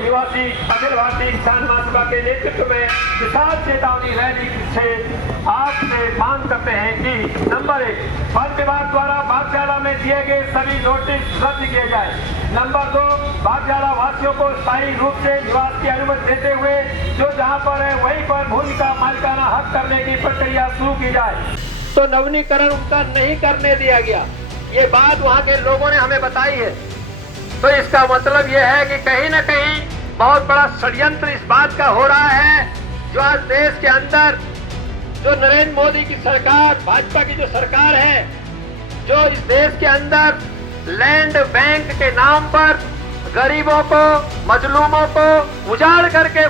निवासी अखिल भारतीय किसान महासभा के नेतृत्व में किसान चेतावनी रैली से आपसे मांग करते हैं कि नंबर 1, वन विभाग द्वारा बागजाला में दिए गए सभी नोटिस रद्द किए जाए। नंबर 2, बागजाला वासियों को स्थायी रूप से निवास की अनुमति देते हुए जो जहां पर है वहीं पर भूमि का मालिकाना हक करने की प्रक्रिया शुरू की जाए। तो नवीनीकरण उनका नहीं करने दिया गया, ये बात वहां के लोगों ने हमें बताई है। तो इसका मतलब यह है कि कहीं न कहीं बहुत बड़ा षड्यंत्र इस बात का हो रहा है, जो आज देश के अंदर जो नरेंद्र मोदी की सरकार, भाजपा की जो सरकार है, जो इस देश के अंदर लैंड बैंक के नाम पर गरीबों को, मजलूमों को उजाड़ करके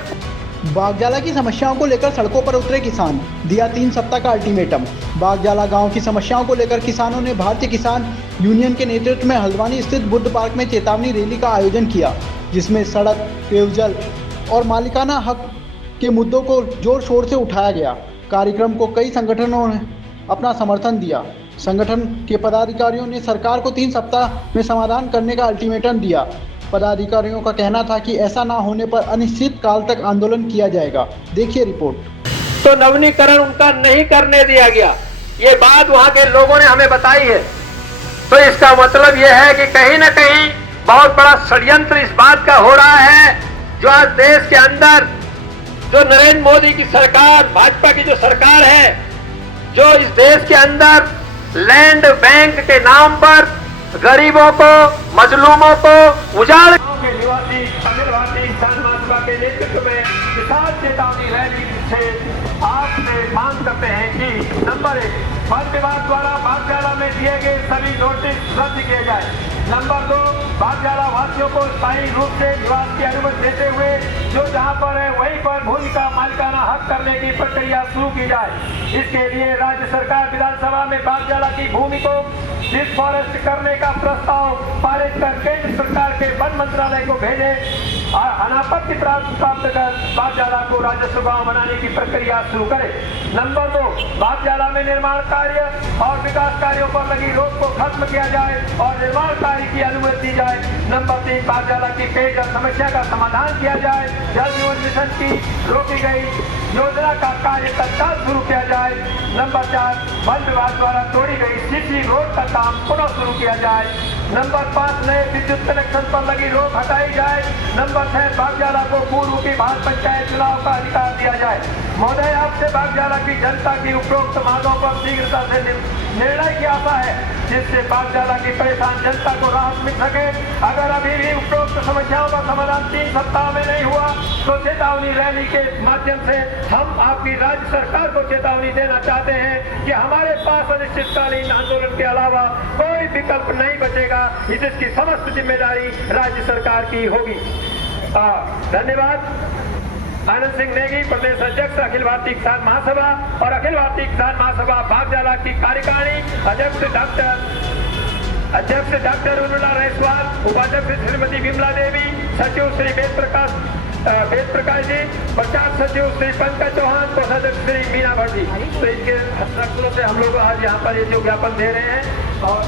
बागजाला की समस्याओं को लेकर सड़कों पर उतरे किसान, दिया 3 सप्ताह का अल्टीमेटम। बागजाला गांव की समस्याओं को लेकर किसानों ने भारतीय किसान यूनियन के नेतृत्व में हल्द्वानी स्थित बुद्ध पार्क में चेतावनी रैली का आयोजन किया, जिसमें सड़क, पेयजल और मालिकाना हक के मुद्दों को जोर शोर से उठाया गया। कार्यक्रम को कई संगठनों ने अपना समर्थन दिया। संगठन के पदाधिकारियों ने सरकार को 3 सप्ताह में समाधान करने का अल्टीमेटम दिया। पदाधिकारियों का कहना था कि ऐसा ना होने पर अनिश्चित काल तक आंदोलन किया जाएगा। देखिए रिपोर्ट। तो नवीनीकरण उनका नहीं करने दिया गया, ये बात वहां के लोगों ने हमें बताई है। तो इसका मतलब यह है कि कहीं न कहीं बहुत बड़ा षड्यंत्र इस बात का हो रहा है, जो आज देश के अंदर जो नरेंद्र मोदी की सरकार, भाजपा की जो सरकार है, जो इस देश के अंदर लैंड बैंक के नाम पर गरीबों को, मजलूमों को उजाड़ के निवासी अखिल भारतीय किसान महासभा के नेतृत्व में किसान चेतावनी रैली से आपसे मांग करते हैं कि नंबर 1, वन विभाग द्वारा बागजाला में दिए गए सभी नोटिस रद्द किए जाए। नंबर 2, बागजाला वासियों को स्थायी रूप से निवास की अनुमति देते हुए जो जहां पर है वहीं पर भूमि का मालिकाना हक करने की प्रक्रिया शुरू की जाए। इसके लिए राज्य सरकार विधानसभा में बागजाला की भूमि को डिसफॉरेस्ट करने का प्रस्ताव पारित कर केंद्र सरकार के वन मंत्रालय को भेजे और अनापत्ति प्राप्त कर बागजाला को राजस्व गांव बनाने की प्रक्रिया शुरू करे। नंबर 2, बागजाला में निर्माण कार्य और विकास कार्यों पर लगी रोक को खत्म किया जाए और निर्माण कार्य की अनुमति दी जाए। नंबर 3, बागजाला की पेयजल समस्या का समाधान किया जाए। जल जीवन मिशन की रोकी गई योजना का कार्य तत्काल शुरू किया जाए। नंबर 4, वन विभाग द्वारा तोड़ी गई सीसी रोड का काम पुनः शुरू किया जाए। नंबर 5, नए विद्युत कनेक्शन पर लगी रोक हटाई जाए। नंबर 6, बागजाला को पूर्व की भारत पंचायत चुनाव का अधिकार दिया जाए। महोदय, आपसे बागजाला की जनता की उपरोक्त मांगों पर शीघ्रता से निर्णय की आशा है, जिससे बागजाला की परेशान जनता को राहत मिल सके। अगर अभी भी उपरोक्त समस्याओं का समाधान 3 सप्ताह में नहीं हुआ तो चेतावनी रैली के माध्यम से हम आपकी राज्य सरकार को चेतावनी देना चाहते हैं कि हमारे पास अनिश्चितकालीन आंदोलन के अलावा कोई विकल्प नहीं बचेगा। इसकी समस्त जिम्मेदारी राज्य सरकार की होगी। धन्यवाद। आनंद सिंह नेगी, प्रदेश अध्यक्ष अखिल भारतीय किसान महासभा और अखिल भारतीय किसान महासभा बागजाला की कार्यकारिणी अध्यक्ष डॉक्टर उर्मिला रैसवाल, उपाध्यक्ष श्रीमती विमला देवी, सचिव श्री वेद प्रकाश जी, प्रचार सचिव श्री पंकज चौहान, कोषाध्यक्ष श्री मीना भट्ट जी। तो इनके हस्ताक्षरों से हम लोग आज यहाँ पर ये जो ज्ञापन दे रहे हैं और